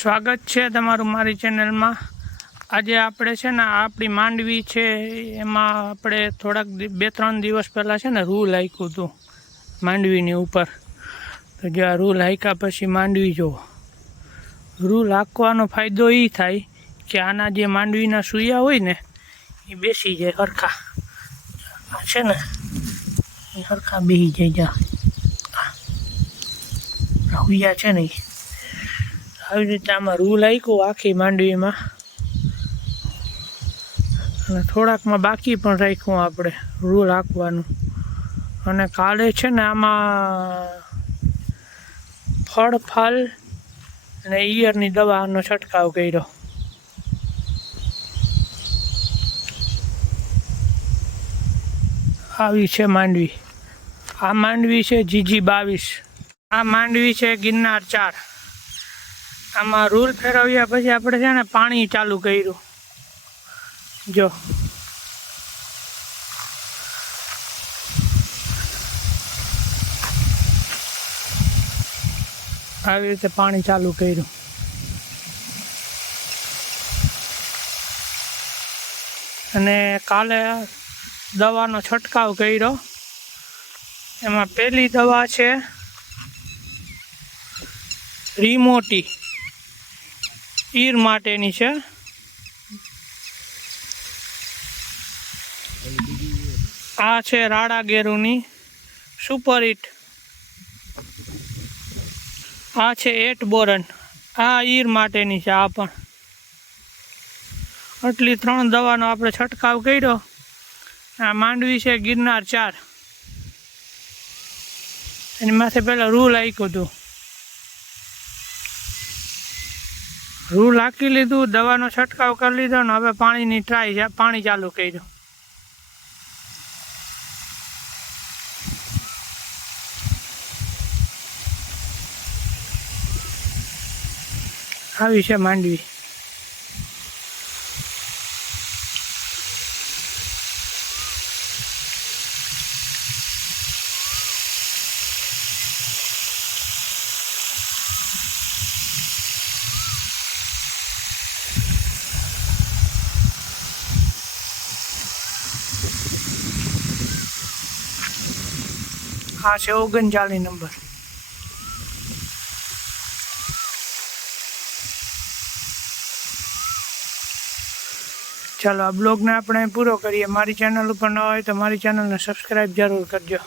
સ્વાગત છે તમારું મારી ચેનલમાં. આજે આપણે છે ને આપણી માંડવી છે, એમાં આપણે થોડાક બે ત્રણ દિવસ પહેલાં છે ને રૂ લાયકું હતું, માંડવીની ઉપર. તો જે આ રૂ લાયકા પછી માંડવી જુઓ. રૂ લાકવાનો ફાયદો એ થાય કે આના જે માંડવીના સૂયા હોય ને એ બેસી જાય હરખા. છે ને એ હરખા બેસી જાય જા. સુયા છે ને. આવી રીતે આમાં રૂલ લાગ્યું આખી માંડવીમાં. અને થોડાકમાં બાકી પણ રાખ્યું આપણે રૂલ રાખવાનું. અને કાલે છે ને આમાં ફળ, ફાલ અને ઈયરની દવાનો છંટકાવ કર્યો. આવી છે માંડવી. આ માંડવી છે જીજી બાવીસ. આ માંડવી છે ગિરનાર ચાર. આમાં રૂલ ફેરવ્યા પછી આપણે છે ને પાણી ચાલુ કર્યું. જો. આવી રીતે પાણી ચાલુ કર્યું. અને કાલે દવાનો છંટકાવ કર્યો. એમાં પહેલી દવા છે, રીમોટી. ઈર માટેની છે. આ છે રાડા ગેરુની સુપર હિટ. આ છે એટ બોરન. આ ઈર માટેની છે આ પણ. આટલી ત્રણ દવાનો આપણે છંટકાવ કર્યો. આ માંડવી છે ગિરનાર ચાર. એની માથે પહેલાં રૂ લાગ્યું હતું. રૂ લાખી લીધું, દવાનો છંટકાવ કરી લીધો ને હવે પાણીની ટ્રાય પાણી ચાલુ કર્યું. આવી છે માંડવી. આ છે ઓગણચાલીસ નંબર ચાલો, આ બ્લોગને આપણે પૂરો કરીએ. મારી ચેનલ ઉપર ન હોય તો મારી ચેનલને સબસ્ક્રાઈબ જરૂર કરજો.